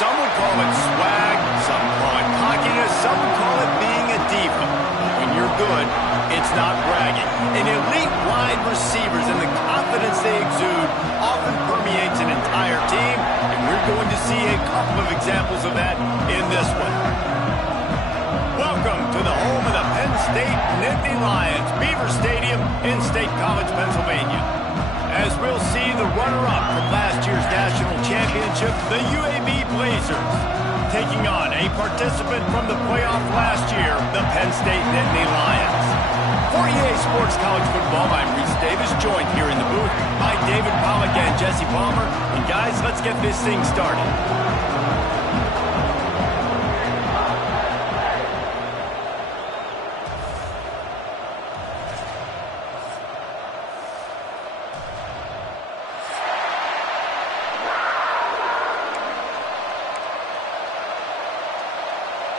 Some would call it swag, some call it cockiness, some would call it being a diva. When you're good, it's not bragging. And elite wide receivers and the confidence they exude often permeates an entire team, and we're going to see a couple of examples of that in this one. Welcome to the home of the Penn State Nittany Lions, Beaver Stadium in State College, Pennsylvania. As we'll see the runner-up from last year's national championship, the UAB Blazers, taking on a participant from the playoff last year, the Penn State Nittany Lions. For EA Sports College Football, I'm Reese Davis, joined here in the booth by David Pollack and Jesse Palmer. And guys, let's get this thing started.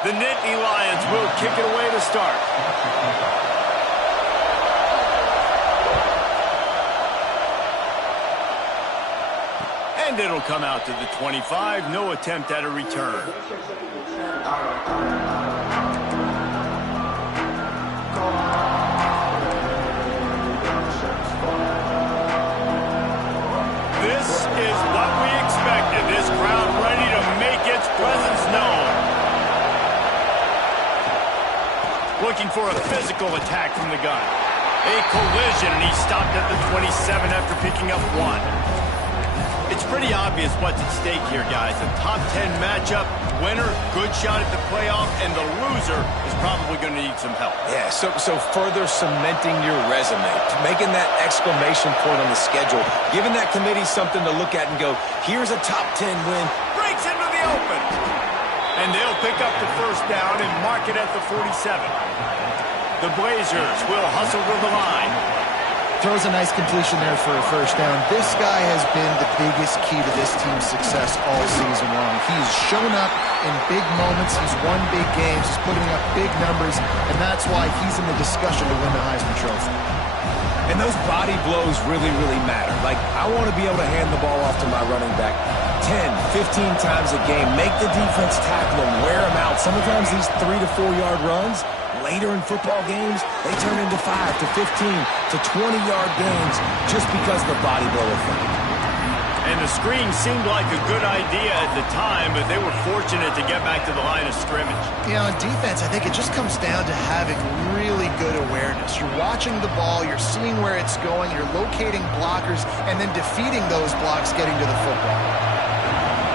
The Nittany Lions will kick it away to start. And it'll come out to the 25. No attempt at a return. This is what we expected. This crowd ready to make its presence known. Looking for a physical attack from the gun. A collision, and he stopped at the 27 after picking up one. It's pretty obvious what's at stake here, guys. A top 10 matchup, winner, good shot at the playoff, and the loser is probably going to need some help. Yeah, so further cementing your resume, making that exclamation point on the schedule, giving that committee something to look at and go, here's a top 10 win. Breaks into the open. And they'll pick up the first down and mark it at the 47. The Blazers will hustle to the line. Throws a nice completion there for a first down. This guy has been the biggest key to this team's success all season long. He's shown up in big moments. He's won big games. He's putting up big numbers, and that's why he's in the discussion to win the Heisman Trophy. And those body blows really, really matter. Like, I want to be able to hand the ball off to my running back 10, 15 times a game. Make the defense tackle them, wear them out. Sometimes these 3 to 4 yard runs, later in football games, they turn into 5 to 15 to 20-yard gains just because of the body blow effect. And the screen seemed like a good idea at the time, but they were fortunate to get back to the line of scrimmage. Yeah, on defense, I think it just comes down to having really good awareness. You're watching the ball, you're seeing where it's going, you're locating blockers, and then defeating those blocks getting to the football.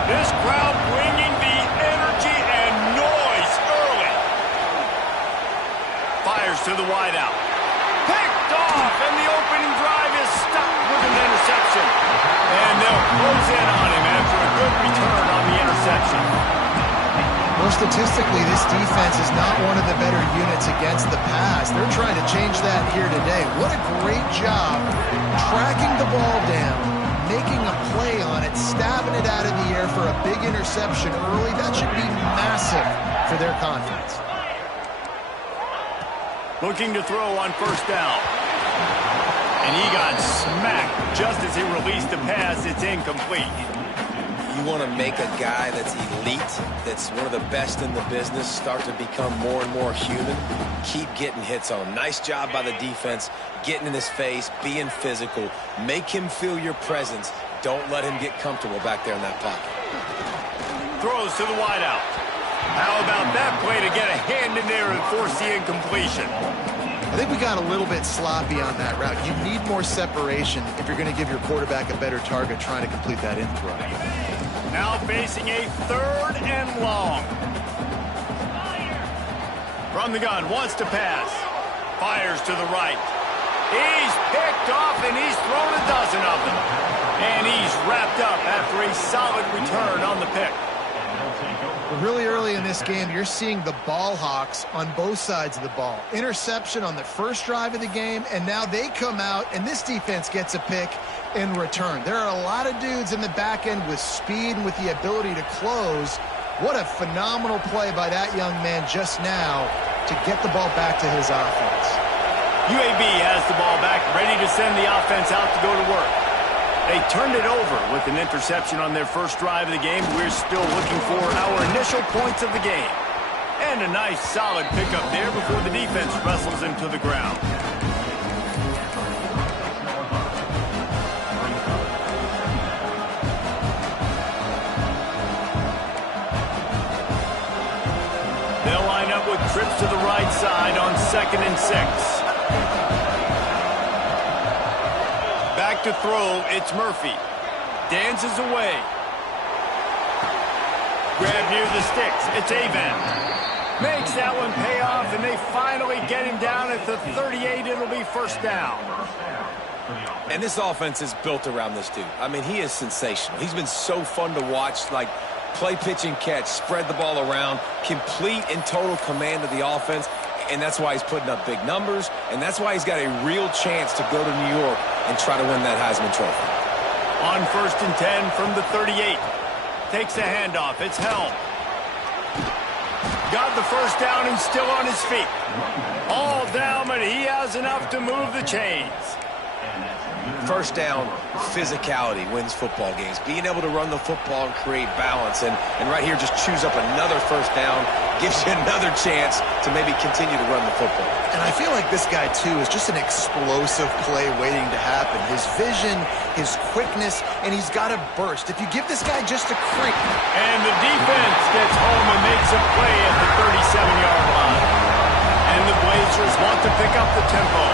This crowd bringing the energy and noise early. Fires to the wideout. Picked off, and the opening drive is stopped with an interception. And they'll close in on him after a good return on the interception. Well, statistically, this defense is not one of the better units against the pass. They're trying to change that here today. What a great job tracking the ball down, making a play on it, stabbing it out of the air for a big interception early. That should be massive for their confidence. Looking to throw on first down. And he got smacked just as he released the pass. It's incomplete. You want to make a guy that's elite, that's one of the best in the business, start to become more and more human. Keep getting hits on him. Nice job by the defense, getting in his face, being physical. Make him feel your presence. Don't let him get comfortable back there in that pocket. Throws to the wideout. How about that play to get a hand in there and force the incompletion? I think we got a little bit sloppy on that route. You need more separation if you're going to give your quarterback a better target trying to complete that in throw. Now facing a 3rd and long. From the gun, wants to pass. Fires to the right. He's picked off, and he's thrown a dozen of them. And he's wrapped up after a solid return on the pick. Really early in this game, you're seeing the ball hawks on both sides of the ball. Interception on the first drive of the game, and now they come out, and this defense gets a pick in return. There are a lot of dudes in the back end with speed and with the ability to close. What a phenomenal play by that young man just now to get the ball back to his offense. UAB has the ball back, ready to send the offense out to go to work. They turned it over with an interception on their first drive of the game. We're still looking for our initial points of the game. And a nice solid pickup there before the defense wrestles him to the ground. They'll line up with trips to the right side on 2nd and 6. Back to throw, it's Murphy. Dances away. Grab near the sticks, it's Avent. Makes that one pay off, and they finally get him down at the 38. It'll be first down. And this offense is built around this dude. I mean, he is sensational. He's been so fun to watch, like play, pitch, and catch, spread the ball around, complete and total command of the offense, and that's why he's putting up big numbers, and that's why he's got a real chance to go to New York and try to win that Heisman Trophy. On 1st and 10 from the 38. Takes a handoff. It's Helm. Got the first down and still on his feet. All down, but he has enough to move the chains. First down, physicality wins football games. Being able to run the football and create balance. And right here, just choose up another first down, gives you another chance to maybe continue to run the football. And I feel like this guy, too, is just an explosive play waiting to happen. His vision, his quickness, and he's got a burst. If you give this guy just a creep. And the defense gets home and makes a play at the 37-yard line. And the Blazers want to pick up the tempo.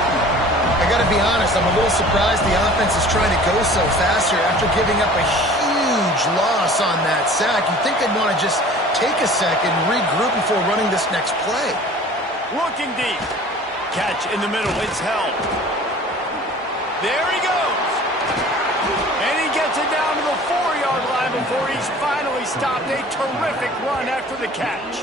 I got to be honest, I'm a little surprised the offense is trying to go so fast here after giving up a huge loss on that sack. You'd think they'd want to just take a second, regroup before running this next play. Looking deep. Catch in the middle. It's Helm. There he goes. And he gets it down to the 4-yard line before he's finally stopped. A terrific run after the catch.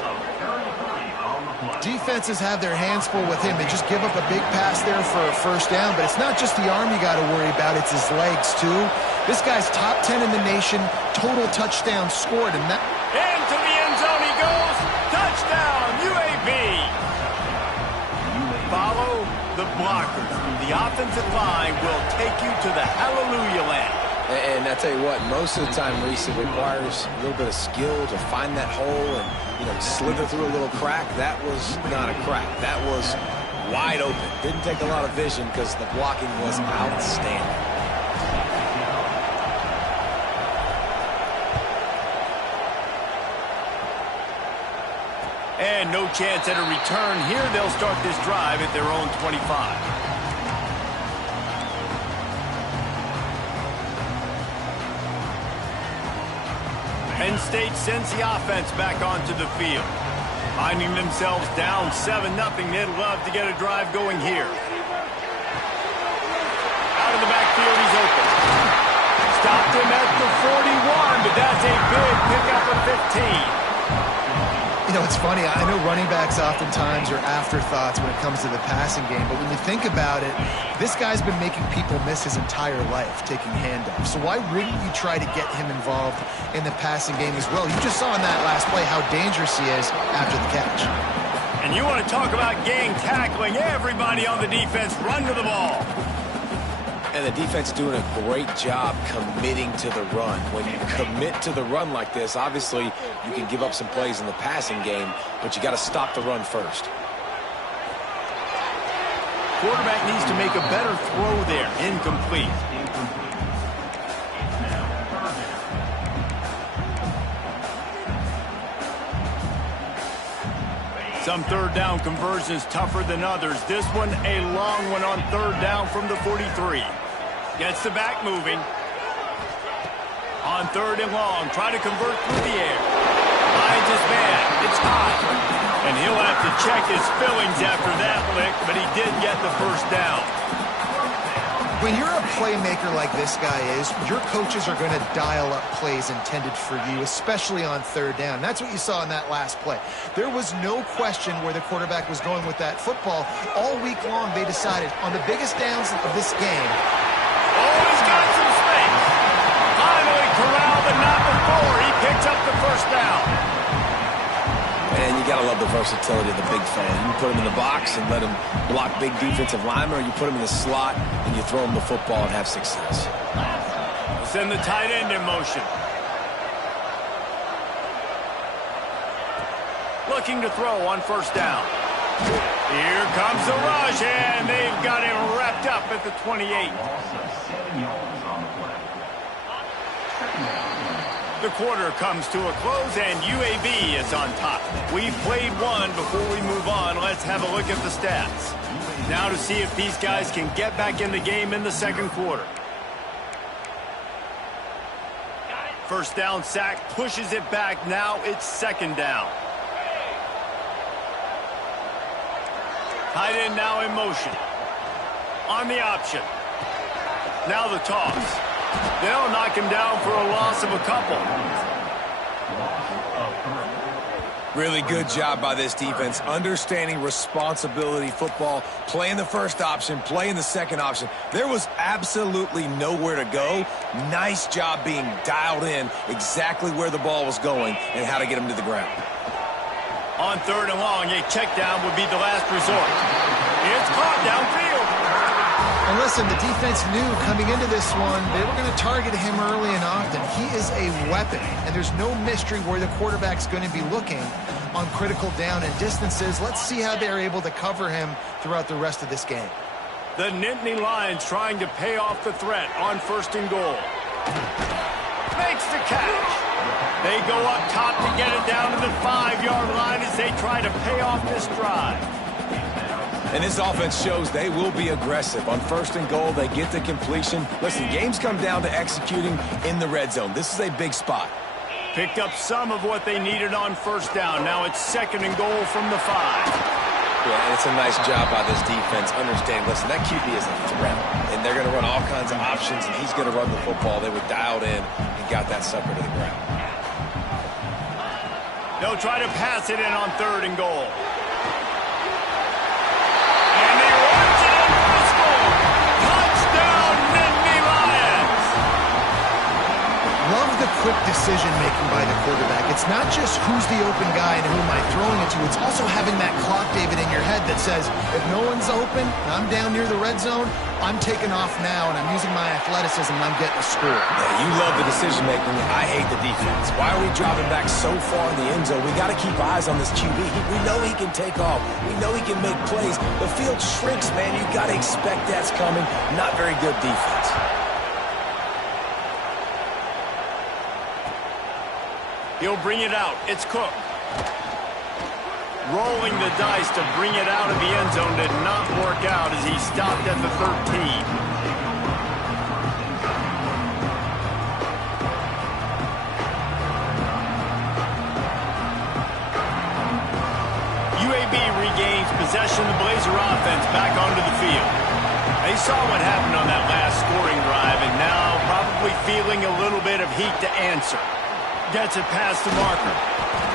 Defenses have their hands full with him. They just give up a big pass there for a first down, but it's not just the arm you got to worry about, it's his legs too. This guy's top 10 in the nation, total touchdowns scored, and that... Into the end zone he goes. Touchdown, UAB. Follow the blockers. The offensive line will take you to the hallelujah land. And I tell you what, most of the time, Reese, it requires a little bit of skill to find that hole and, slither through a little crack. That was not a crack. That was wide open. Didn't take a lot of vision because the blocking was outstanding. And no chance at a return here. They'll start this drive at their own 25. Penn State sends the offense back onto the field. Finding themselves down 7-0, they'd love to get a drive going here. Out of the backfield, he's open. Stopped him at the 41, but that's a big pickup of 15. It's funny. I know running backs oftentimes are afterthoughts when it comes to the passing game, but when you think about it, this guy's been making people miss his entire life taking handoffs. So why wouldn't you try to get him involved in the passing game as well? You just saw in that last play how dangerous he is after the catch. And you want to talk about gang tackling. Everybody on the defense run to the ball. And the defense doing a great job committing to the run. When you commit to the run like this, obviously you can give up some plays in the passing game, but you got to stop the run first. Quarterback needs to make a better throw there. Incomplete. Some third down conversions tougher than others. This one a long one on third down from the 43. Gets the back moving. On third and long, try to convert through the air. Finds his man. It's high. And he'll have to check his fillings after that lick, but he did get the first down. When you're a playmaker like this guy is, your coaches are going to dial up plays intended for you, especially on third down. That's what you saw in that last play. There was no question where the quarterback was going with that football. All week long, they decided on the biggest downs of this game. Oh, he's got some space. Finally corralled, but not before. He picks up the first down. And you got to love the versatility of the big fella. You put him in the box and let him block big defensive linemen, or you put him in the slot and you throw him the football and have success. Send the tight end in motion. Looking to throw on first down. Here comes the rush, and they've got him wrapped up at the 28. The quarter comes to a close, and UAB is on top. We've played one. Before we move on, let's have a look at the stats. Now to see if these guys can get back in the game in the second quarter. First down sack, pushes it back. Now it's second down. Tight end now in motion. On the option. Now the toss. They'll knock him down for a loss of a couple. Really good job by this defense, understanding responsibility football, playing the first option, playing the second option. There was absolutely nowhere to go. Nice job being dialed in exactly where the ball was going and how to get him to the ground. On third and long, a check down would be the last resort. It's caught downfield. And listen, the defense knew coming into this one they were going to target him early and often. He is a weapon, and there's no mystery where the quarterback's going to be looking on critical down and distances. Let's see how they're able to cover him throughout the rest of this game. The Nittany Lions trying to pay off the threat on first and goal. Makes the catch. They go up top to get it down to the 5-yard line as they try to pay off this drive. And this offense shows they will be aggressive. On first and goal, they get the completion. Listen, games come down to executing in the red zone. This is a big spot. Picked up some of what they needed on first down. Now it's second and goal from the 5. Yeah, and it's a nice job by this defense understanding, listen, that QB is a threat. And they're going to run all kinds of options, and he's going to run the football. They were dialed in and got that sucker to the ground. They'll try to pass it in on third and goal. Quick decision-making by the quarterback. It's not just who's the open guy and who am I throwing it to. It's also having that clock, David, in your head that says, if no one's open, I'm down near the red zone, I'm taking off now, and I'm using my athleticism, and I'm getting a score. Yeah, you love the decision-making. I hate the defense. Why are we dropping back so far in the end zone? We got to keep eyes on this QB. We know he can take off. We know he can make plays. The field shrinks, man. You got to expect that's coming. Not very good defense. He'll bring it out. It's Cook. Rolling the dice to bring it out of the end zone did not work out as he stopped at the 13. UAB regains possession of the Blazer offense back onto the field. They saw what happened on that last scoring drive and now probably feeling a little bit of heat to answer. Gets it past the marker.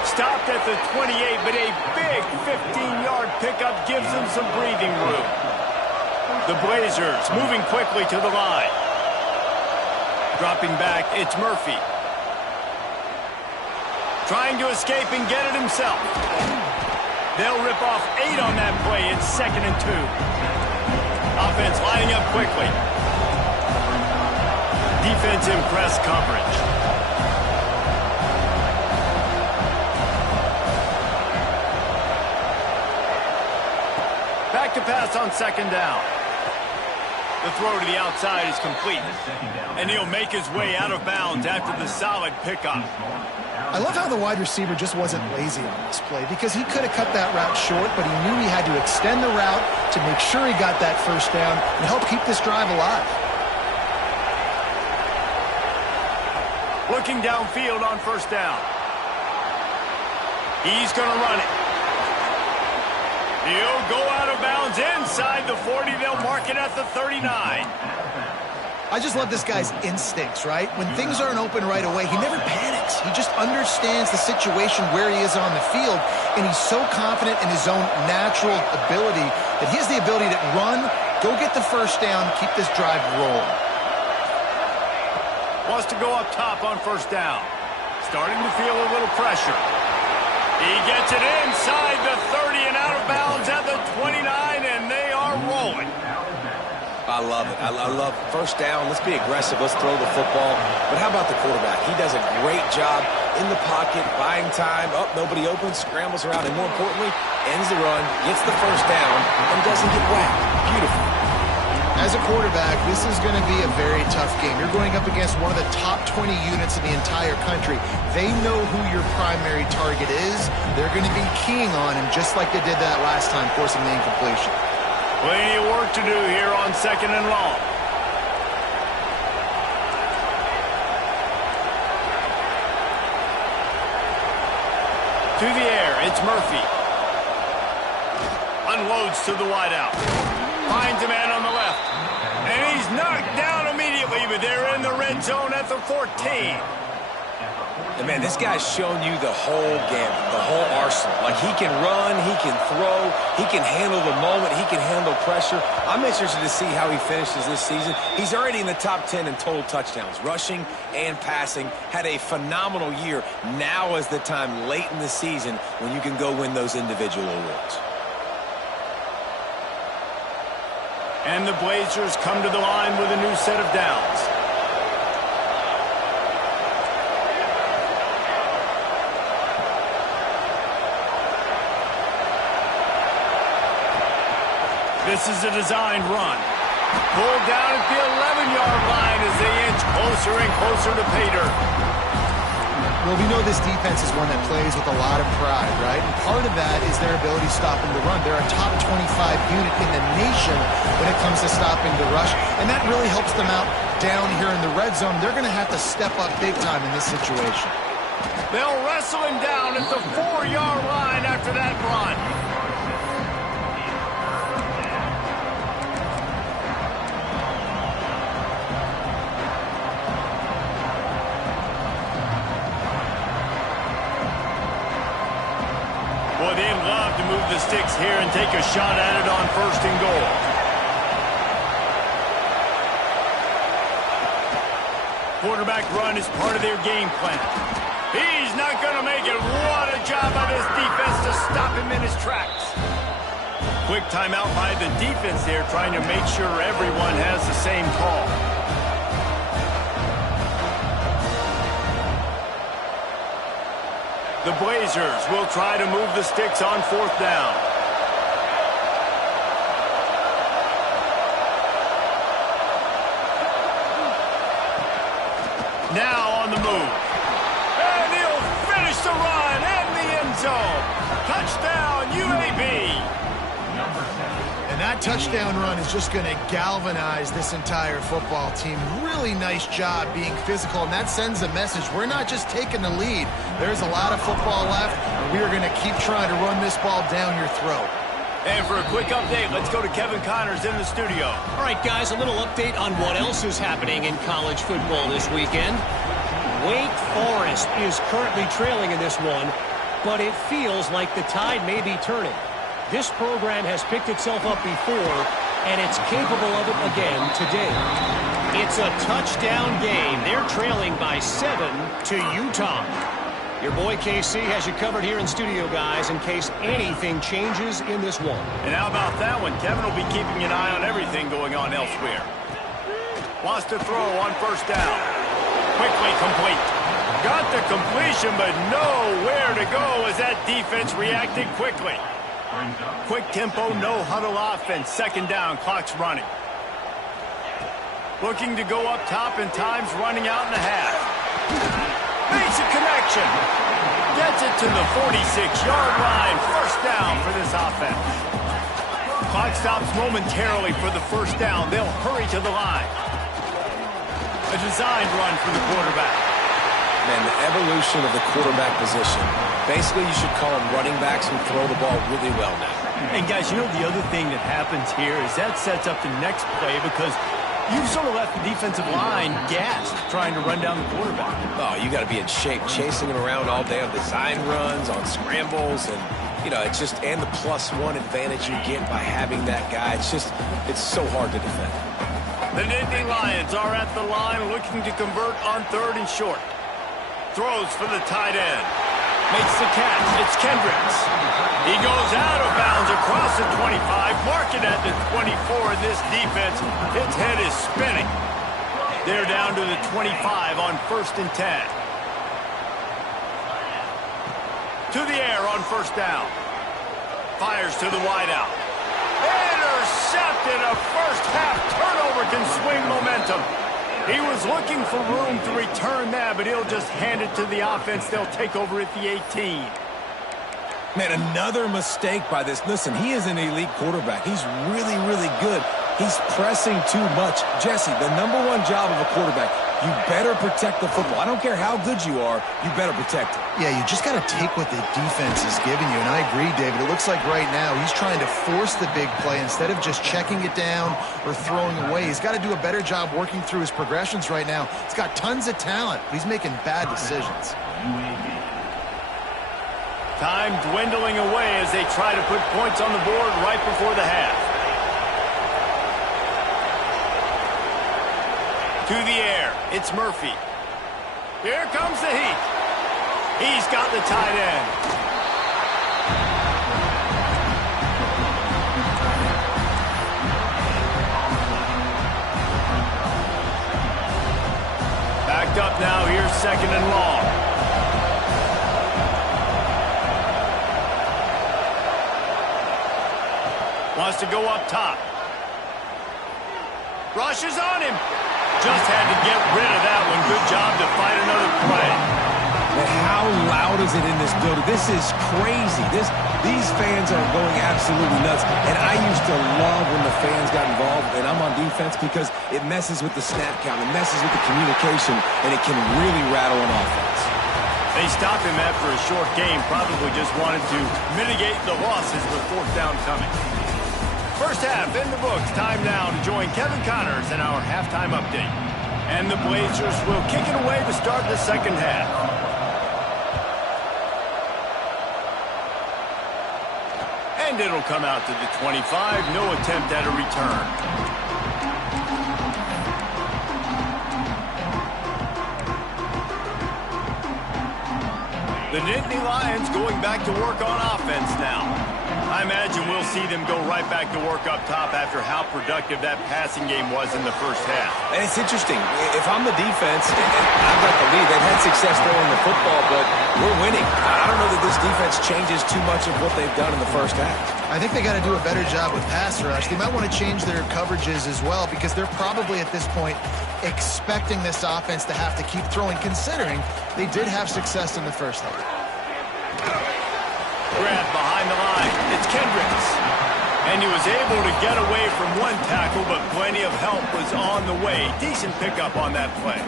Stopped at the 28, but a big 15-yard pickup gives them some breathing room. The Blazers moving quickly to the line. Dropping back, it's Murphy. Trying to escape and get it himself. They'll rip off 8 on that play. It's second and 2. Offense lining up quickly. Defense in press coverage. Back to pass on second down. The throw to the outside is complete. And he'll make his way out of bounds after the solid pickup. I love how the wide receiver just wasn't lazy on this play because he could have cut that route short, but he knew he had to extend the route to make sure he got that first down and help keep this drive alive. Looking downfield on first down. He's going to run it. He'll go out of bounds inside the 40. They'll mark it at the 39. I just love this guy's instincts, right? When things aren't open right away, he never panics. He just understands the situation where he is on the field, and he's so confident in his own natural ability that he has the ability to run, go get the first down, keep this drive rolling. Wants to go up top on first down. Starting to feel a little pressure. He gets it inside the 30 and out of bounds at the 29, and they are rolling. I love it. I love first down. Let's be aggressive. Let's throw the football. But how about the quarterback? He does a great job in the pocket, buying time. Oh, nobody opens, scrambles around, and more importantly, ends the run, gets the first down, and doesn't get whacked. Beautiful. As a quarterback, this is going to be a very tough game. You're going up against one of the top 20 units in the entire country. They know who your primary target is. They're going to be keying on him just like they did that last time, forcing the incompletion. Plenty of work to do here on 2nd and long. To the air, it's Murphy. Unloads to the wideout. Finds a man on the left. And he's knocked down immediately, but they're in the red zone at the 14. And man, this guy's shown you the whole gamut, the whole arsenal. Like, he can run, he can throw, he can handle the moment, he can handle pressure. I'm interested to see how he finishes this season. He's already in the top 10 in total touchdowns, rushing and passing. Had a phenomenal year. Now is the time late in the season when you can go win those individual awards. And the Blazers come to the line with a new set of downs. This is a designed run. Pulled down at the 11-yard line as they inch closer and closer to pay dirt. Well, we know this defense is one that plays with a lot of pride, right? And part of that is their ability stopping the run. They're a top 25 unit in the nation when it comes to stopping the rush, and that really helps them out down here in the red zone. They're going to have to step up big time in this situation. They'll wrestle him down at the 4-yard line after that run. Boy, they'd love to move the sticks here and take a shot at it on 1st and goal. Quarterback run is part of their game plan. He's not going to make it. What a job by this defense to stop him in his tracks. Quick timeout by the defense there, trying to make sure everyone has the same call. The Blazers will try to move the sticks on 4th down. Now on the move. And he'll finish the run in the end zone. Touchdown, UAB. And that touchdown run is just going to galvanize this entire football team. Really nice job being physical, and that sends a message. We're not just taking the lead. There's a lot of football left, and we are going to keep trying to run this ball down your throat. And for a quick update, let's go to Kevin Connors in the studio. All right, guys, a little update on what else is happening in college football this weekend. Wake Forest is currently trailing in this one, but it feels like the tide may be turning. This program has picked itself up before, and it's capable of it again today. It's a touchdown game. They're trailing by 7 to Utah. Your boy KC has you covered here in studio, guys, in case anything changes in this one. And how about that one? Kevin will be keeping an eye on everything going on elsewhere. Wants to throw on 1st down. Quickly complete. Got the completion, but nowhere to go as that defense reacted quickly. Quick tempo, no huddle offense. 2nd down, clock's running. Looking to go up top, and time's running out and a half. Makes a connection. Gets it to the 46-yard line. 1st down for this offense. Clock stops momentarily for the 1st down. They'll hurry to the line. A designed run for the quarterback. Man, the evolution of the quarterback position. Basically, you should call them running backs who throw the ball really well now. And guys, you know the other thing that happens here is that sets up the next play because you've sort of left the defensive line gassed trying to run down the quarterback. Oh, you got to be in shape, chasing him around all day on design runs, on scrambles, and you know, it's just, and the +1 advantage you get by having that guy. It's so hard to defend. The Nittany Lions are at the line looking to convert on 3rd and short. Throws for the tight end. Makes the catch. It's Kendricks. He goes out of bounds across the 25, marking at the 24 in this defense. Its head is spinning. They're down to the 25 on 1st and 10. To the air on 1st down. Fires to the wideout. Intercepted. A first-half turnover can swing momentum. He was looking for room to return that, but he'll just hand it to the offense. They'll take over at the 18. Man, another mistake by this. Listen, he is an elite quarterback. He's really, really good. He's pressing too much. Jesse, the #1 job of a quarterback, you better protect the football. I don't care how good you are, you better protect it. Yeah, you just got to take what the defense is giving you, and I agree, David. It looks like right now he's trying to force the big play instead of just checking it down or throwing away. He's got to do a better job working through his progressions right now. He's got tons of talent, but he's making bad decisions. Time dwindling away as they try to put points on the board right before the half. To the air, it's Murphy. Here comes the heat. He's got the tight end. Backed up now, here's 2nd and long. Wants to go up top. Rushes on him. Just had to get rid of that one. Good job to fight another play. But how loud is it in this building? This is crazy. These fans are going absolutely nuts. And I used to love when the fans got involved, and I'm on defense because it messes with the snap count. It messes with the communication, and it can really rattle an offense. They stopped him after a short game. Probably just wanted to mitigate the losses with 4th down coming. First half in the books. Time now to join Kevin Connors in our halftime update. And the Blazers will kick it away to start the 2nd half. And it'll come out to the 25. No attempt at a return. The Nittany Lions going back to work on offense now. I imagine we'll see them go right back to work up top after how productive that passing game was in the first half. And it's interesting. If I'm the defense, I've got the lead. They've had success throwing the football, but we're winning. I don't know that this defense changes too much of what they've done in the first half. I think they got to do a better job with pass rush. They might want to change their coverages as well because they're probably at this point expecting this offense to have to keep throwing, considering they did have success in the first half. Grab behind the line. It's Kendricks. And he was able to get away from one tackle, but plenty of help was on the way. Decent pickup on that play.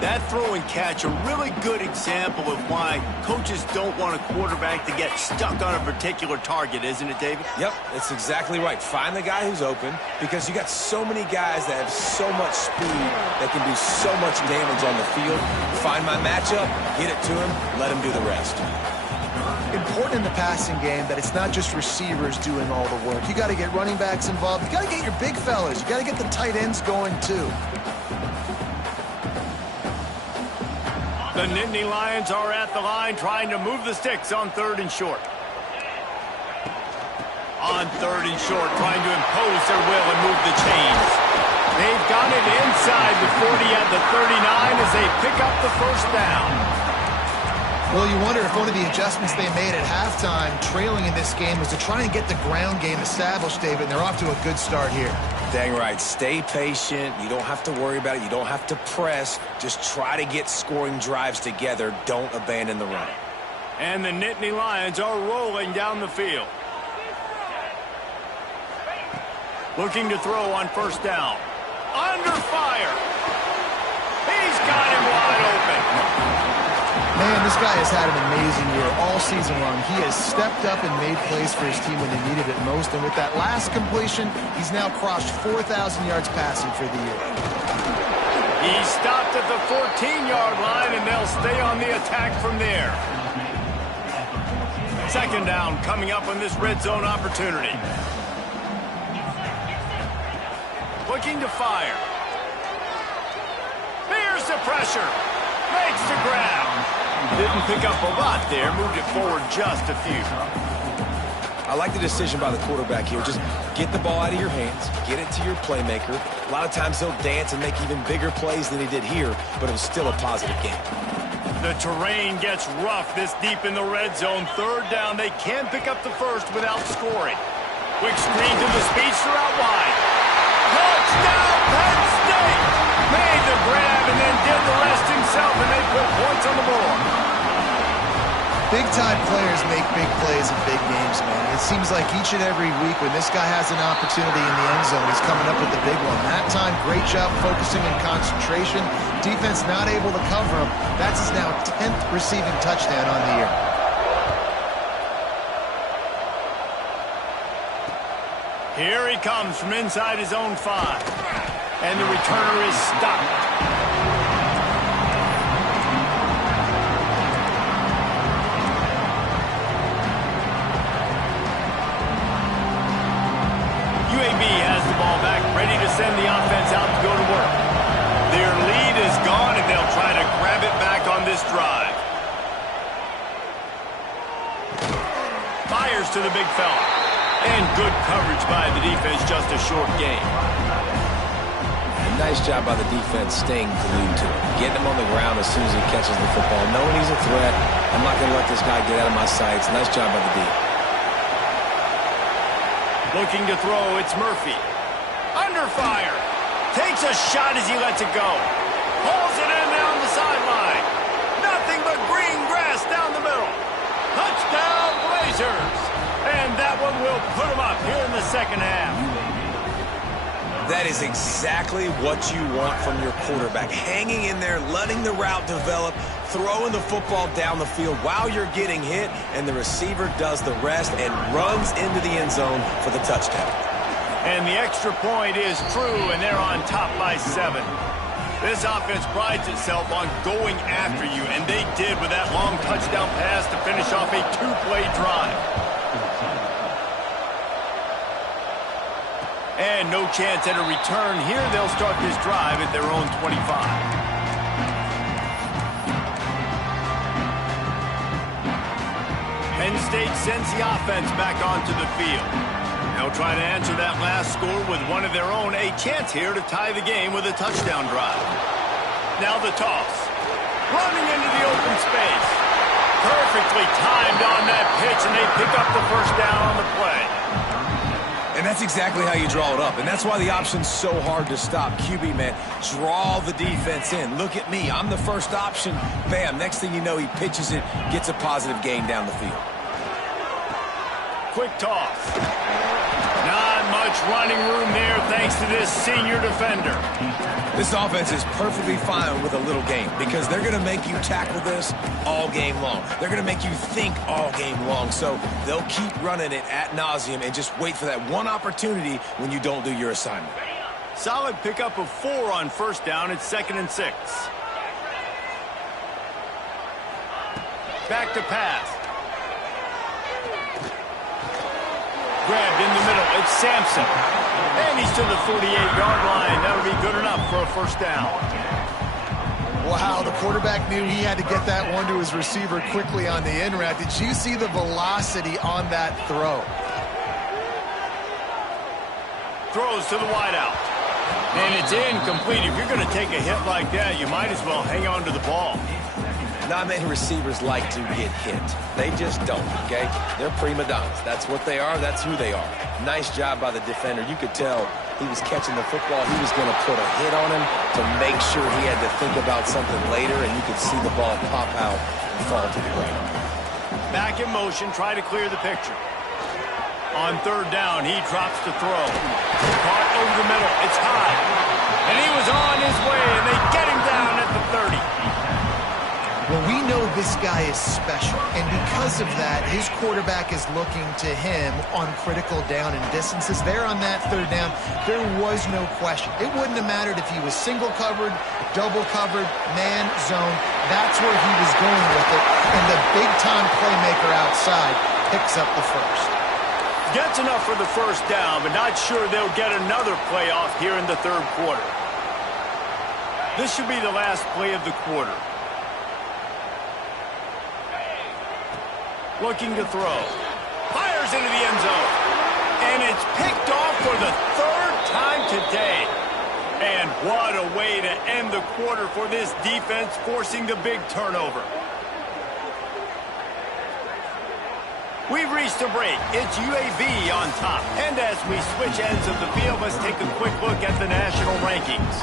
That throw and catch, a really good example of why coaches don't want a quarterback to get stuck on a particular target, isn't it, David? Yep, that's exactly right. Find the guy who's open because you got so many guys that have so much speed that can do so much damage on the field. Find my matchup, get it to him, let him do the rest. Important in the passing game that it's not just receivers doing all the work. You got to get running backs involved. You got to get your big fellas. You got to get the tight ends going too. The Nittany Lions are at the line trying to move the sticks on 3rd and short. On 3rd and short, trying to impose their will and move the chains. They've got it inside the 40 at the 39 as they pick up the 1st down. Well, you wonder if one of the adjustments they made at halftime, trailing in this game, was to try and get the ground game established, David, and they're off to a good start here. Dang right. Stay patient. You don't have to worry about it. You don't have to press. Just try to get scoring drives together. Don't abandon the run. And the Nittany Lions are rolling down the field. Looking to throw on 1st down. Under fire. He's got him wide open. Man, this guy has had an amazing year all season long. He has stepped up and made plays for his team when they needed it most. And with that last completion, he's now crossed 4,000 yards passing for the year. He stopped at the 14-yard line, and they'll stay on the attack from there. 2nd down coming up on this red zone opportunity. Looking to fire. Here's the pressure. Makes the grab. Didn't pick up a lot there, moved it forward just a few. I like the decision by the quarterback here. Just get the ball out of your hands, get it to your playmaker. A lot of times he'll dance and make even bigger plays than he did here, but it was still a positive game. The terrain gets rough this deep in the red zone. Third down, they can't pick up the first without scoring. Quick screen to the speedster out wide. Touchdown, Penn State! Made the grab and then did the rest himself, and they put points on the board. Big-time players make big plays in big games, man. It seems like each and every week when this guy has an opportunity in the end zone, he's coming up with the big one. That time, great job focusing and concentration. Defense not able to cover him. That's his now 10th receiving touchdown on the year. Here he comes from inside his own 5. And the returner is stopped. UAB has the ball back, ready to send the offense out to go to work. Their lead is gone, and they'll try to grab it back on this drive. Fires to the big fella. And good coverage by the defense, just a short game. And nice job by the defense staying glued to it. Getting him on the ground as soon as he catches the football. Knowing he's a threat, I'm not going to let this guy get out of my sights. Nice job by the D. Looking to throw, it's Murphy. Under fire. Takes a shot as he lets it go. Pulls it in down the sideline. Nothing but green grass down the middle. Touchdown, Blazers. And that one will put them up here in the second half. That is exactly what you want from your quarterback. Hanging in there, letting the route develop, throwing the football down the field while you're getting hit, and the receiver does the rest and runs into the end zone for the touchdown. And the extra point is true, and they're on top by 7. This offense prides itself on going after you, and they did with that long touchdown pass to finish off a 2-play drive. And no chance at a return here. They'll start this drive at their own 25. Penn State sends the offense back onto the field. They'll try to answer that last score with one of their own. A chance here to tie the game with a touchdown drive. Now the toss. Running into the open space. Perfectly timed on that pitch, and they pick up the first down on the play. And that's exactly how you draw it up. And that's why the option's so hard to stop. QB, man, draw the defense in. Look at me. I'm the first option. Bam. Next thing you know, he pitches it, gets a positive gain down the field. Quick toss. Not much running room there thanks to this senior defender. This offense is perfectly fine with a little game because they're going to make you tackle this all game long. They're going to make you think all game long. So they'll keep running it ad nauseum and just wait for that one opportunity when you don't do your assignment. Solid pickup of 4 on first down. It's 2nd and 6. Back to pass. Grabbed in the middle. It's Sampson. And he's to the 48-yard line. That'll be good enough for a first down. Wow, the quarterback knew he had to get that one to his receiver quickly on the in route. Did you see the velocity on that throw? Throws to the wideout. And it's incomplete. If you're going to take a hit like that, you might as well hang on to the ball. Not many receivers like to get hit. They just don't, okay? They're prima donnas. That's what they are. That's who they are. Nice job by the defender. You could tell he was catching the football. He was going to put a hit on him to make sure he had to think about something later, and you could see the ball pop out and fall to the ground. Back in motion, try to clear the picture. On third down, he drops to throw. Caught over the middle. It's high. And he was on his way, and they get him down at the 30. Well, we know this guy is special, and because of that, his quarterback is looking to him on critical down and distances. There on that third down, there was no question. It wouldn't have mattered if he was single covered, double covered, man, zone. That's where he was going with it, and the big-time playmaker outside picks up the first. Gets enough for the first down, but not sure they'll get another play off here in the third quarter. This should be the last play of the quarter. looking to throw. Fires into the end zone. And it's picked off for the third time today. And what a way to end the quarter for this defense, forcing the big turnover. We've reached a break. It's UAB on top. And as we switch ends of the field, let's take a quick look at the national rankings.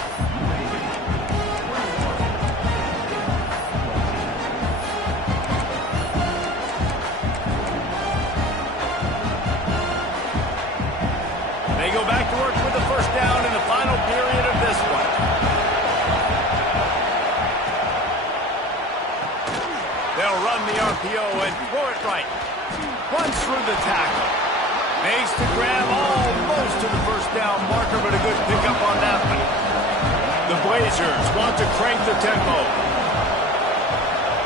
They go back to work with the first down in the final period of this one. They'll run the RPO and throw it right. Runs through the tackle. Makes the grab almost to the first down marker, but a good pickup on that one. The Blazers want to crank the tempo.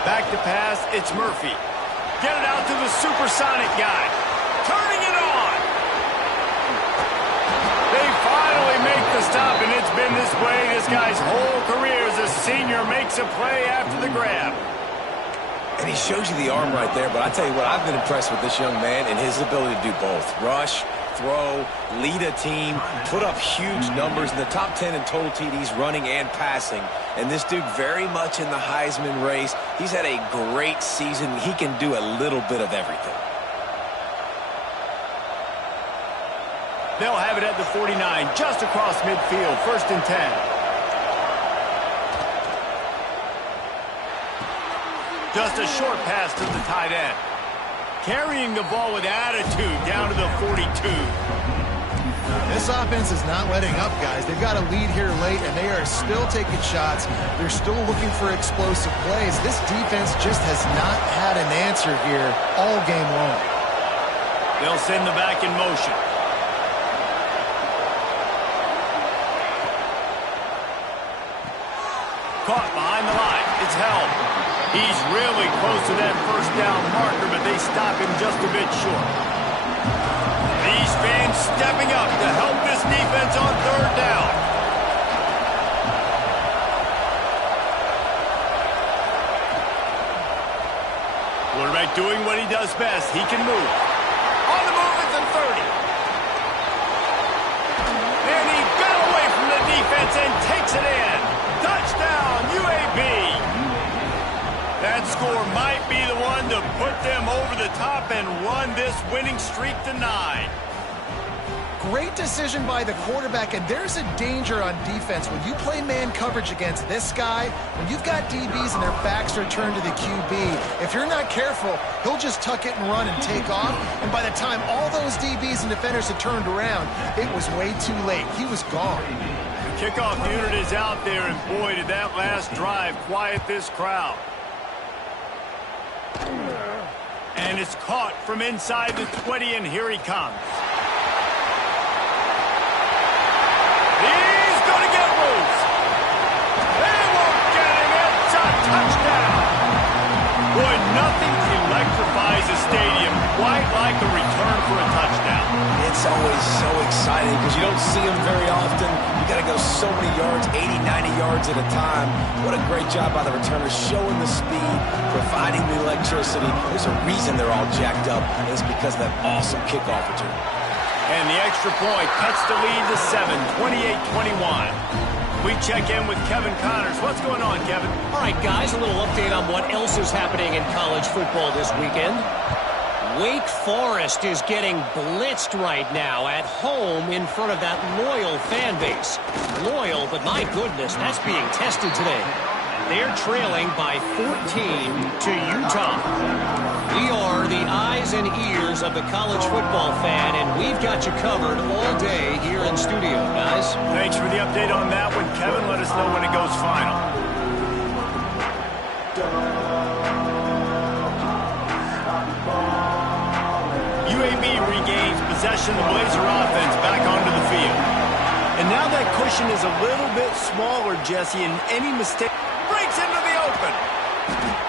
Back to pass, it's Murphy. Get it out to the supersonic guy. Turning it on. They finally make the stop, and it's been this way this guy's whole career as a senior makes a play after the grab. And he shows you the arm right there, but I tell you what, I've been impressed with this young man and his ability to do both. Rush, throw, lead a team, put up huge numbers in the top 10 in total TDs running and passing. And this dude very much in the Heisman race. He's had a great season. He can do a little bit of everything. They'll have it at the 49, just across midfield, 1st and 10. Just a short pass to the tight end. Carrying the ball with attitude down to the 42. This offense is not letting up, guys. They've got a lead here late, and they are still taking shots. They're still looking for explosive plays. This defense just has not had an answer here all game long. They'll send the back in motion. Caught behind the line. It's held. He's really close to that first down marker, but they stop him just a bit short. These fans stepping up to help this defense on 3rd down. Quarterback doing what he does best. He can move. On the move, it's a 30. And he got away from the defense and takes it in. Touchdown, UAB. That score might be the one to put them over the top and run this winning streak to 9. Great decision by the quarterback, and there's a danger on defense. When you play man coverage against this guy, when you've got DBs and their backs are turned to the QB, if you're not careful, he'll just tuck it and run and take off. And by the time all those DBs and defenders had turned around, it was way too late. He was gone. The kickoff unit is out there, and boy, did that last drive quiet this crowd. And it's caught from inside the 20, and here he comes. He's going to get loose. They won't get him. It's a touchdown. Boy, nothing electrifies a stadium quite like a return for a touchdown. It's always so exciting because you don't see them very often. You got to go so many yards, 80, 90 yards at a time. What a great job by the returners, showing the speed, providing the electricity. There's a reason they're all jacked up, and it's because of that awesome kickoff return. And the extra point cuts the lead to 7, 28-21. We check in with Kevin Connors. What's going on, Kevin? All right, guys, a little update on what else is happening in college football this weekend. Wake Forest is getting blitzed right now at home in front of that loyal fan base. Loyal, but my goodness, that's being tested today. They're trailing by 14 to Utah. We are the eyes and ears of the college football fan, and we've got you covered all day here in studio, guys. Thanks for the update on that one, Kevin. Let us know when it goes final. UAB regains possession of the Blazer offense back onto the field. And now that cushion is a little bit smaller, Jesse, and any mistake breaks into the open.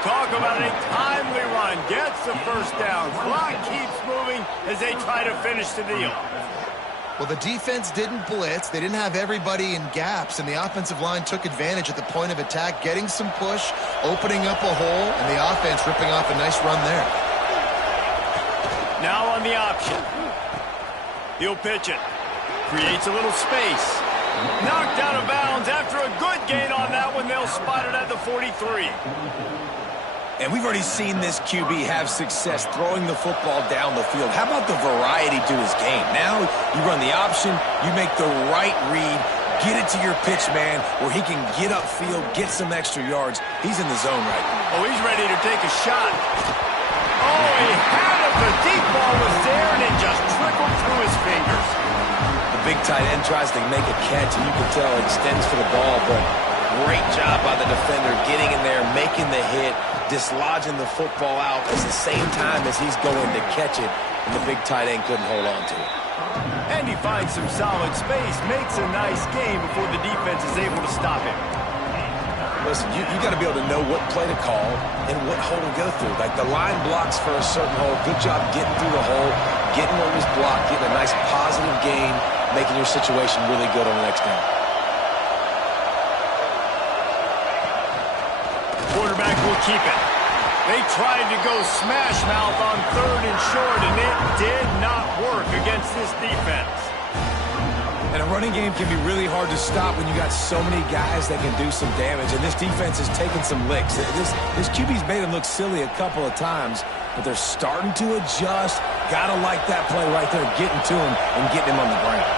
Talk about a timely run. Gets the first down. Clock keeps moving as they try to finish the deal. Well, the defense didn't blitz. They didn't have everybody in gaps, and the offensive line took advantage at the point of attack, getting some push, opening up a hole, and the offense ripping off a nice run there. run the option. He'll pitch it. Creates a little space. Knocked out of bounds after a good gain on that one. They'll spot it at the 43. And we've already seen this QB have success throwing the football down the field. How about the variety to his game? Now you run the option, you make the right read, get it to your pitch man where he can get upfield, get some extra yards. He's in the zone right now. Oh, he's ready to take a shot. Oh, he had it. The deep ball was there, and it just trickled through his fingers. The big tight end tries to make a catch, and you can tell it extends for the ball, but great job by the defender getting in there, making the hit, dislodging the football out at the same time as he's going to catch it, and the big tight end couldn't hold on to it. And he finds some solid space, makes a nice game before the defense is able to stop him. Listen, you got to be able to know what play to call and what hole to go through. Like the line blocks for a certain hole. Good job getting through the hole, getting what was blocked, getting a nice positive gain, making your situation really good on the next down. Quarterback will keep it. They tried to go smash mouth on 3rd and short, and it did not work against this defense. And a running game can be really hard to stop when you got so many guys that can do some damage. And this defense is taking some licks. This QB's made them look silly a couple of times, but they're starting to adjust. Gotta like that play right there, getting to him and getting him on the ground.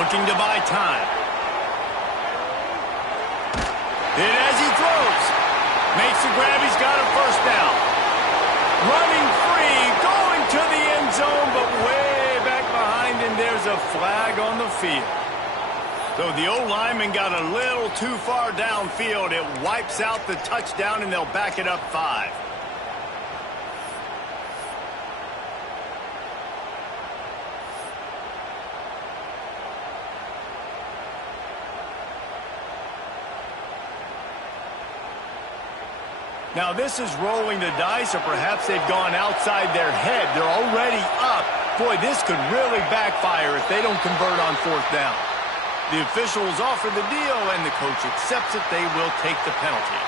Looking to buy time. Hit as he throws. Makes the grab. He's got a first down. Running free, going to the end zone, but way back behind him, there's a flag on the field. So the O-lineman got a little too far downfield. It wipes out the touchdown, and they'll back it up 5. Now, this is rolling the dice, or perhaps they've gone outside their head. They're already up. Boy, this could really backfire if they don't convert on 4th down. The officials offer the deal, and the coach accepts it. They will take the penalty.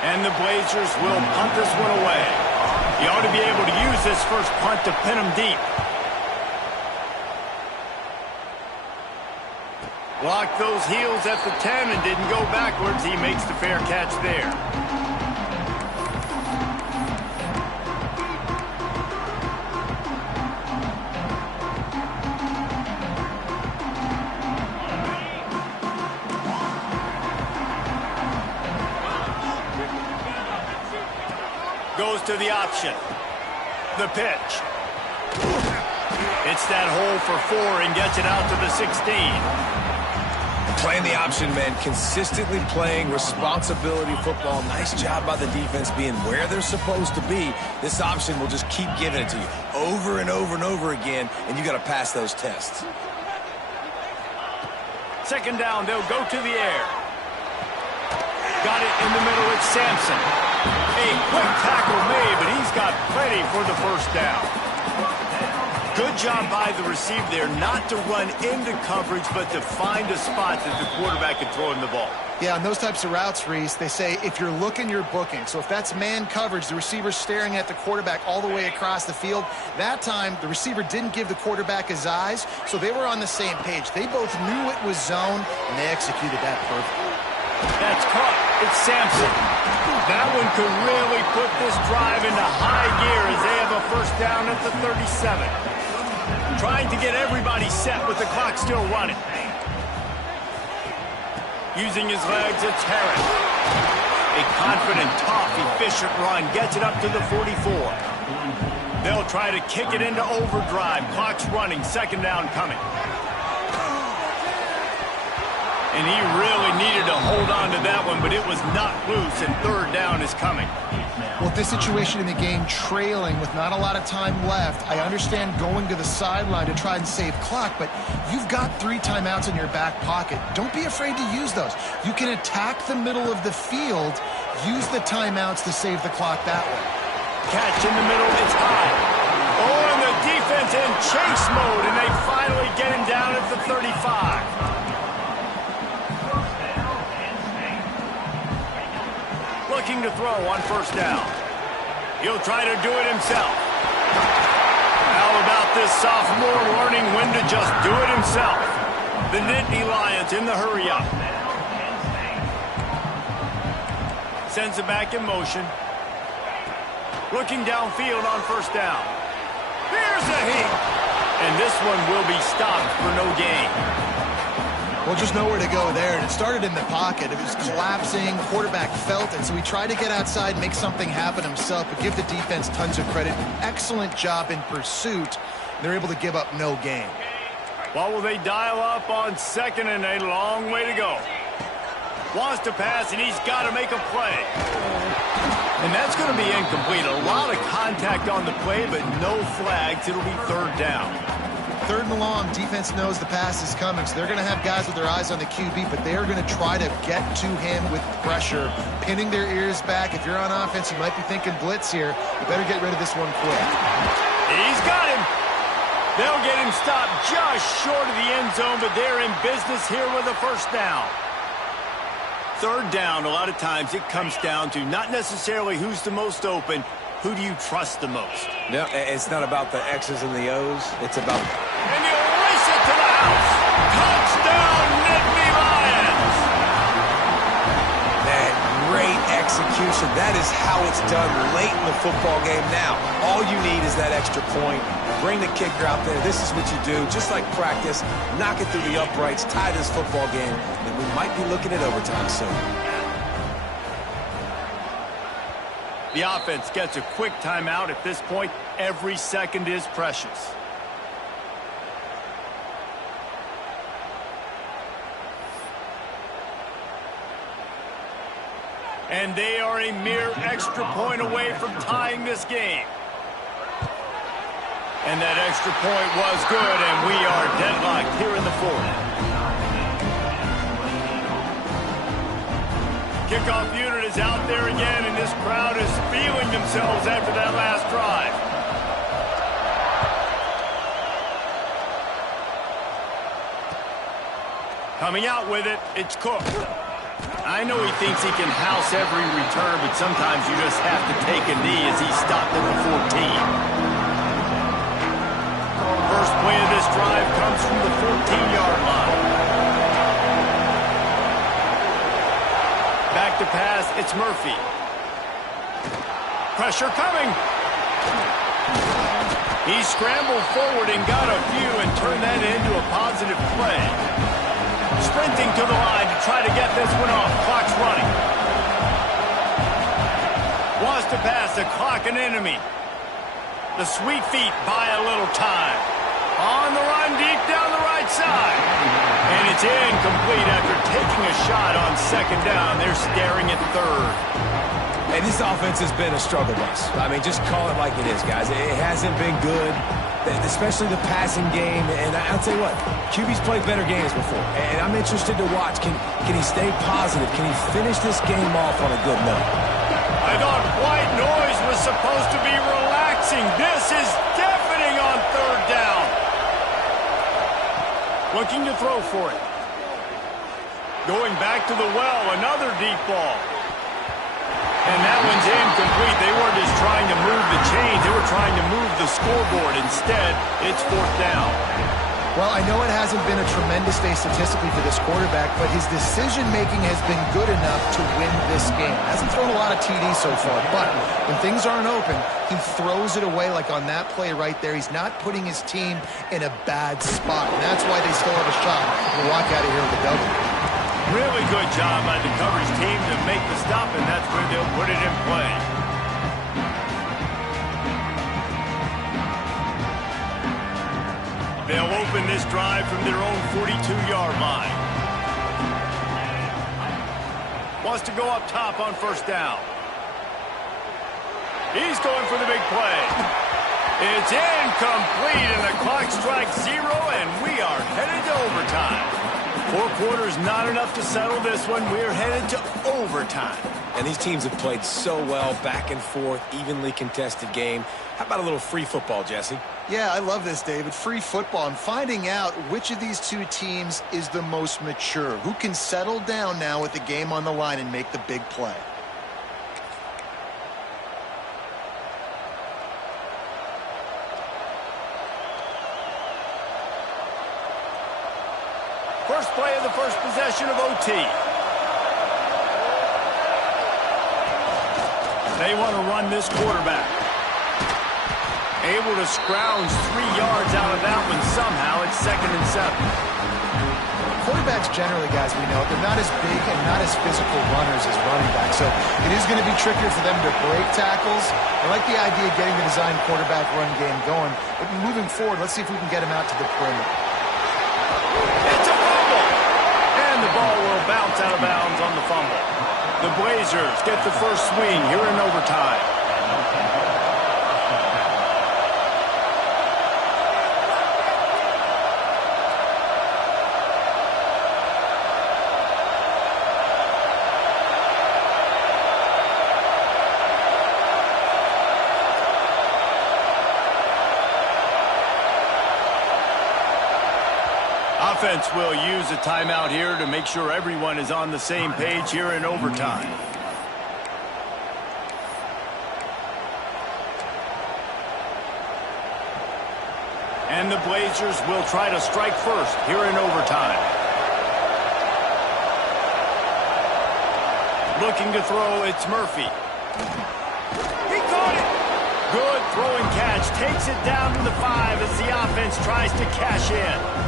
And the Blazers will punt this one away. You ought to be able to use this first punt to pin them deep. Blocked those heels at the 10 and didn't go backwards. He makes the fair catch there. Goes to the option. The pitch. It's that hole for 4 and gets it out to the 16. Playing the option, man, consistently playing responsibility football. Nice job by the defense being where they're supposed to be. This option will just keep giving it to you over and over and over again, and you got to pass those tests. 2nd down, they'll go to the air. Got it in the middle, it's Sampson. A quick tackle made, but he's got plenty for the first down. Good job by the receiver there, not to run into coverage, but to find a spot that the quarterback can throw him the ball. Yeah, on those types of routes, Reese, they say if you're looking, you're booking. So if that's man coverage, the receiver's staring at the quarterback all the way across the field. That time, the receiver didn't give the quarterback his eyes, so they were on the same page. They both knew it was zone, and they executed that perfectly. That's caught. It's Sampson. That one could really put this drive into high gear as they have a first down at the 37. Trying to get everybody set with the clock still running. Using his legs, it's Harris. A confident, tough, efficient run gets it up to the 44. They'll try to kick it into overdrive. Clock's running. 2nd down coming. And he really needed to hold on to that one, but it was not loose, and 3rd down is coming. Well, this situation in the game, trailing with not a lot of time left, I understand going to the sideline to try and save clock, but you've got 3 timeouts in your back pocket. Don't be afraid to use those. You can attack the middle of the field, use the timeouts to save the clock that way. Catch in the middle, it's high. Oh, and the defense defense in chase mode, and they finally get him down at the 35. Looking to throw on first down. He'll try to do it himself. How about this sophomore learning when to just do it himself? The Nittany Lions in the hurry-up. Sends it back in motion. Looking downfield on first down. Here's a hit. And this one will be stopped for no gain. Well, just nowhere to go there, and it started in the pocket. It was collapsing. Quarterback felt it, so he tried to get outside, make something happen himself, but give the defense tons of credit. Excellent job in pursuit. They're able to give up no gain. What will they dial up on second and a long way to go? Wants to pass, and he's got to make a play. And that's going to be incomplete. A lot of contact on the play, but no flags. It'll be third down. Third and long, defense knows the pass is coming, so they're going to have guys with their eyes on the QB, but they are going to try to get to him with pressure, pinning their ears back. If you're on offense, you might be thinking blitz here. You better get rid of this one quick. He's got him. They'll get him stopped just short of the end zone, but they're in business here with a first down. Third down, a lot of times it comes down to not necessarily who's the most open, who do you trust the most? No, it's not about the X's and the O's. It's about... And you race it to the house. Touchdown, Nittany Lions. That great execution. That is how it's done late in the football game. Now, all you need is that extra point. Bring the kicker out there. This is what you do. Just like practice, knock it through the uprights, tie this football game, and we might be looking at overtime soon. The offense gets a quick timeout at this point. Every second is precious. And they are a mere extra point away from tying this game. And that extra point was good, and we are deadlocked here in the fourth. Kickoff unit is out there again, and this crowd is feeling themselves after that last drive. Coming out with it, it's Cook. I know he thinks he can house every return, but sometimes you just have to take a knee as he stopped at the 14. First play of this drive comes from the 14-yard line. Back to pass, it's Murphy. Pressure coming. He scrambled forward and got a few and turned that into a positive play. Sprinting to the line to try to get this one off. Clock's running. Wants to pass, the clock an enemy. The sweet feet buy a little time. On the run, deep down the right side. And it's incomplete after taking a shot on second down. They're staring at third. And this offense has been a struggle bus. I mean, just call it like it is, guys. It hasn't been good, especially the passing game. And I'll tell you what, QB's played better games before. And I'm interested to watch. Can he stay positive? Can he finish this game off on a good note? I thought white noise was supposed to be relaxing. This is deafening on third down. Looking to throw for it. Going back to the well, another deep ball. And that one's incomplete. They weren't just trying to move the chains. They were trying to move the scoreboard. Instead, it's fourth down. Well, I know it hasn't been a tremendous day statistically for this quarterback, but his decision-making has been good enough to win this game. Hasn't thrown a lot of TDs so far, but when things aren't open, he throws it away like on that play right there. He's not putting his team in a bad spot, and that's why they still have a shot to walk out of here with a W. Really good job by the coverage team to make the stop, and that's where they'll put it in play. They'll open this drive from their own 42-yard line. Wants to go up top on first down. He's going for the big play. It's incomplete, and the clock strikes 0, and we are headed to overtime. 4 quarters not enough to settle this one. We're headed to overtime. And these teams have played so well, back and forth, evenly contested game. How about a little free football, Jesse? Yeah, I love this, David. Free football. I'm finding out which of these two teams is the most mature. Who can settle down now with the game on the line and make the big play. First play of the first possession of OT. They want to run this quarterback. Able to scrounge 3 yards out of that one somehow. It's 2nd and 7. Quarterbacks generally, guys, we know, they're not as big and not as physical runners as running backs, so it is going to be trickier for them to break tackles. I like the idea of getting the design quarterback run game going, but moving forward, let's see if we can get him out to the perimeter. It's a fumble! And the ball will bounce out of bounds on the fumble. The Blazers get the first swing here in overtime. Offense will use a timeout here to make sure everyone is on the same page here in overtime. And the Blazers will try to strike first here in overtime. Looking to throw, it's Murphy. He caught it! Good throwing catch, takes it down to the 5 as the offense tries to cash in.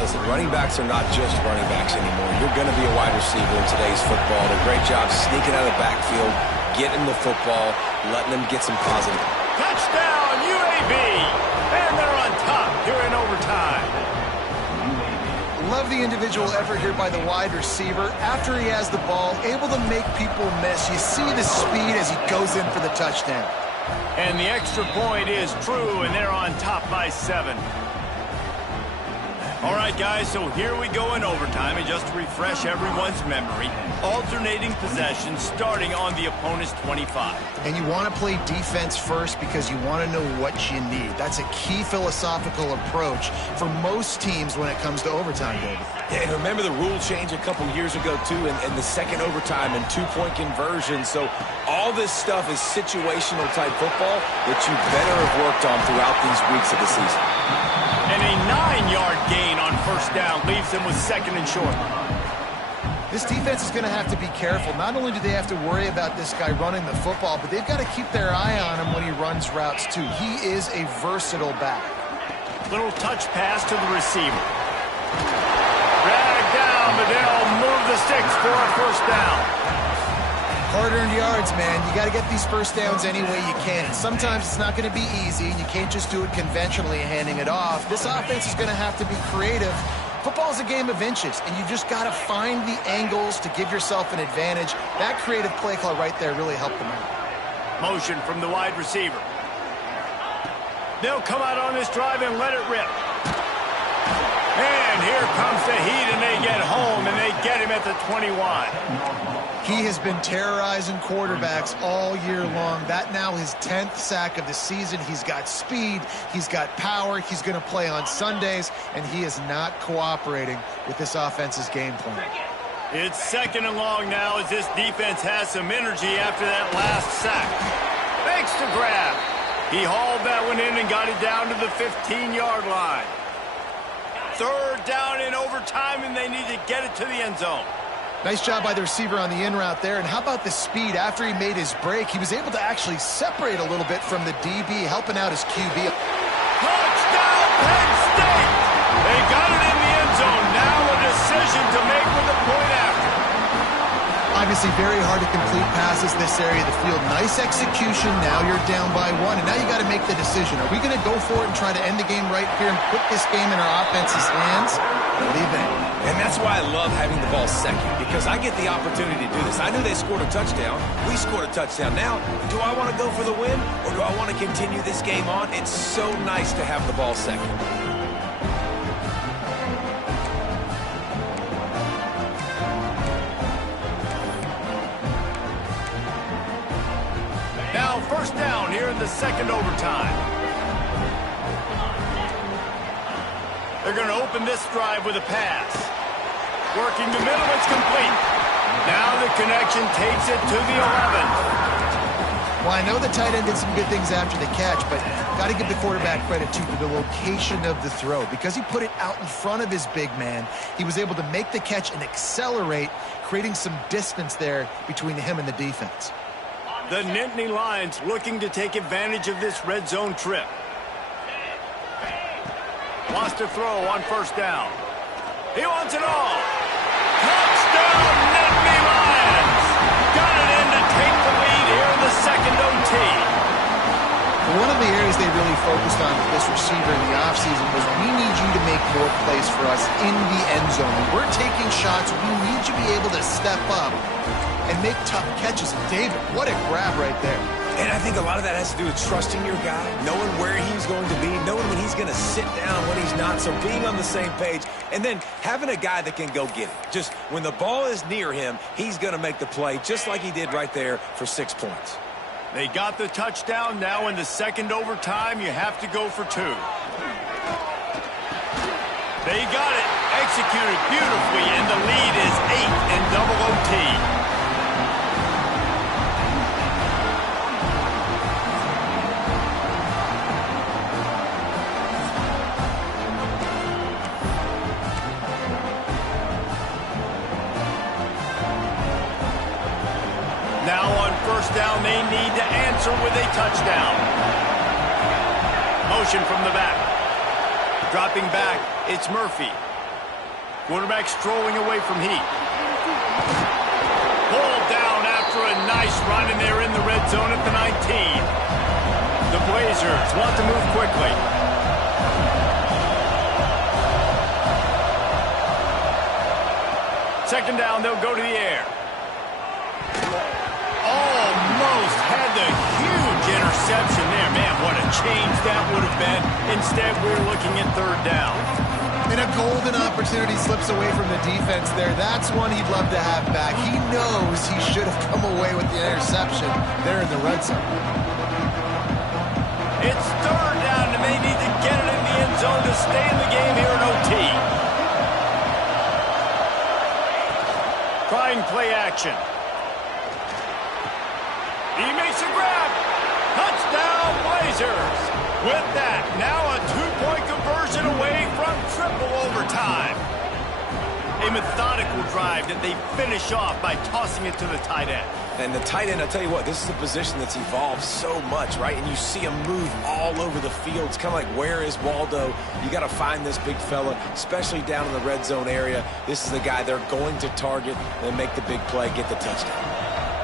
Listen, running backs are not just running backs anymore. You're going to be a wide receiver in today's football. A great job sneaking out of the backfield, getting the football, letting them get some positive. Touchdown, UAB! And they're on top here in overtime. Love the individual effort here by the wide receiver. After he has the ball, able to make people miss. You see the speed as he goes in for the touchdown. And the extra point is true, and they're on top by 7. All right, guys, so here we go in overtime, and just to refresh everyone's memory, alternating possessions starting on the opponent's 25. And you want to play defense first because you want to know what you need. That's a key philosophical approach for most teams when it comes to overtime, David. Yeah, and remember the rule change a couple years ago, too, and the second overtime and 2-point conversion. So all this stuff is situational type football that you better have worked on throughout these weeks of the season. And a 9-yard gain on first down leaves them with 2nd and short. This defense is going to have to be careful. Not only do they have to worry about this guy running the football, but they've got to keep their eye on him when he runs routes, too. He is a versatile back. Little touch pass to the receiver. Dragged down, but they'll move the sticks for a first down. Hard-earned yards, man. You got to get these first downs any way you can. Sometimes it's not going to be easy, and you can't just do it conventionally handing it off. This offense is going to have to be creative. Football is a game of inches, and you just got to find the angles to give yourself an advantage. That creative play call right there really helped them out. Motion from the wide receiver. They'll come out on this drive and let it rip. And here comes the heat, and they get home, and they get him at the 21. He has been terrorizing quarterbacks all year long. That now his 10th sack of the season. He's got speed. He's got power. He's going to play on Sundays, and he is not cooperating with this offense's game plan. It's 2nd and long now as this defense has some energy after that last sack. Makes the grab. He hauled that one in and got it down to the 15-yard line. 3rd down in overtime, and they need to get it to the end zone. Nice job by the receiver on the in route there. And how about the speed after he made his break? He was able to actually separate a little bit from the DB, helping out his QB. Touchdown, Penn State! They got it in the end zone. Now a decision to make with the point after. Obviously very hard to complete passes this area of the field. Nice execution. Now you're down by 1, and now you got to make the decision. Are we going to go for it and try to end the game right here and put this game in our offense's hands? What do you think? And that's why I love having the ball second, because I get the opportunity to do this. I knew they scored a touchdown. We scored a touchdown. Now, do I want to go for the win, or do I want to continue this game on? It's so nice to have the ball second. first down here in the second overtime. They're going to open this drive with a pass. Working the middle, it's complete. Now the connection takes it to the 11. Well, I know the tight end did some good things after the catch, but got to give the quarterback credit, too, for the location of the throw. Because he put it out in front of his big man, he was able to make the catch and accelerate, creating some distance there between him and the defense. The Nittany Lions looking to take advantage of this red zone trip. Wants to throw on first down. He wants it all. Touchdown, Nittany Lions! Got it in to take the lead here in the second OT. One of the areas they really focused on with this receiver in the offseason was we need you to make more plays for us in the end zone. When we're taking shots, we need you to be able to step up and make tough catches. And David, what a grab right there. And I think a lot of that has to do with trusting your guy, knowing where he's going to be, knowing when he's going to sit down, when he's not, so being on the same page, and then having a guy that can go get it. Just when the ball is near him, he's going to make the play, just like he did right there for 6 points. They got the touchdown. Now in the second overtime, you have to go for 2. They got it, executed beautifully, and the lead is 8 in double OT. Now on first down, they need to answer with a touchdown. Motion from the back. Dropping back, it's Murphy. Quarterback strolling away from Heat. Pulled down after a nice run, and they're in the red zone at the 19. The Blazers want to move quickly. Second down, they'll go to the air. Almost had the huge interception there. Man, what a change that would have been. Instead, we're looking at third down. And a golden opportunity slips away from the defense there. That's one he'd love to have back. He knows he should have come away with the interception there in the red zone. It's third down, and they need to get it in the end zone to stay in the game here in OT. Trying play action. He makes a grab. Touchdown, Blazers. With that, now a 2-point conversion away from triple overtime. A methodical drive that they finish off by tossing it to the tight end. And the tight end, I'll tell you what, this is a position that's evolved so much, right? And you see him move all over the field. It's kind of like, where is Waldo? You got to find this big fella, especially down in the red zone area. This is the guy they're going to target and make the big play, get the touchdown.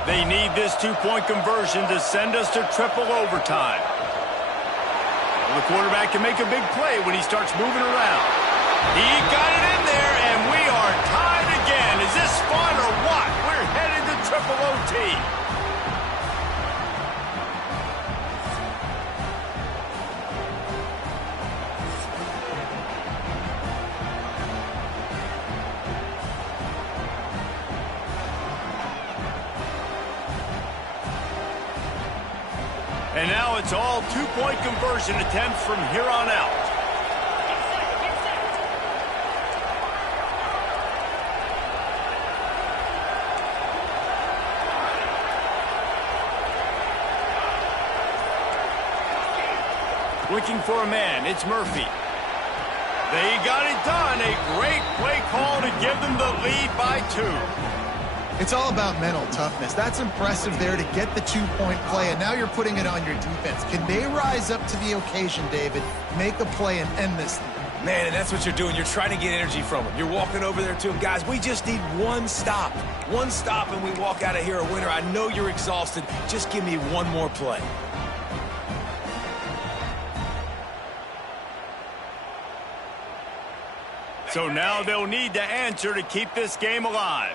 They need this 2-point conversion to send us to triple overtime. Well, the quarterback can make a big play when he starts moving around. He got it in there, and we are tied again. Is this fun or what? We're headed to triple OT. And now it's all 2-point conversion attempts from here on out. Looking for a man, it's Murphy. They got it done. A great play call to give them the lead by 2. It's all about mental toughness. That's impressive there to get the 2-point play, and now you're putting it on your defense. Can they rise up to the occasion, David, make a play and end this thing? Man, and that's what you're doing. You're trying to get energy from them. You're walking over there to them. Guys, we just need one stop. One stop, and we walk out of here a winner. I know you're exhausted. Just give me one more play. So now they'll need to answer to keep this game alive.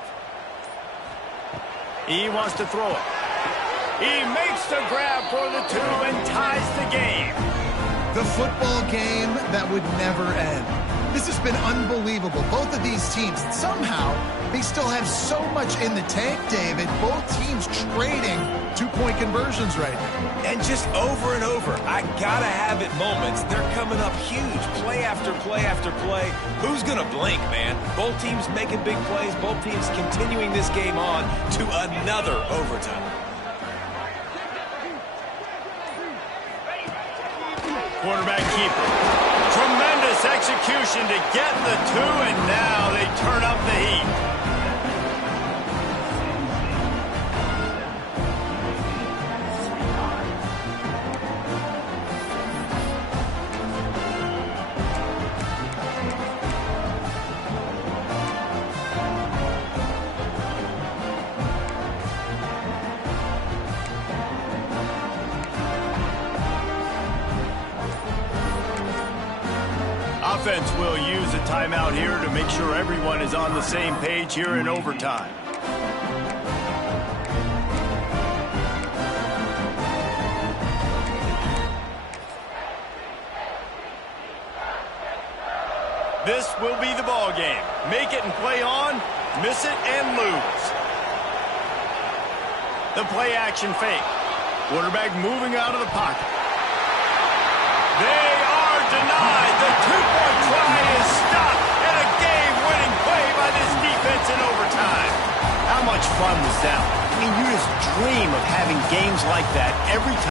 He wants to throw it. He makes the grab for the 2 and ties the game. The football game that would never end. This has been unbelievable. Both of these teams, somehow, they still have so much in the tank, David. Both teams trading 2-point 2-point conversions right now. And just over and over, I gotta have it moments. They're coming up huge, play after play after play. Who's gonna blink, man? Both teams making big plays, both teams continuing this game on to another overtime. Quarterback keeper. Tremendous execution to get the 2, and now they turn up the heat. Offense will use a timeout here to make sure everyone is on the same page here in overtime. This will be the ball game. Make it and play on, miss it and lose. The play action fake. Quarterback moving out of the pocket. They are denied. The 2-point try is stopped, and a game-winning play by this defense in overtime. How much fun was that? I mean, you just dream of having games like that every time.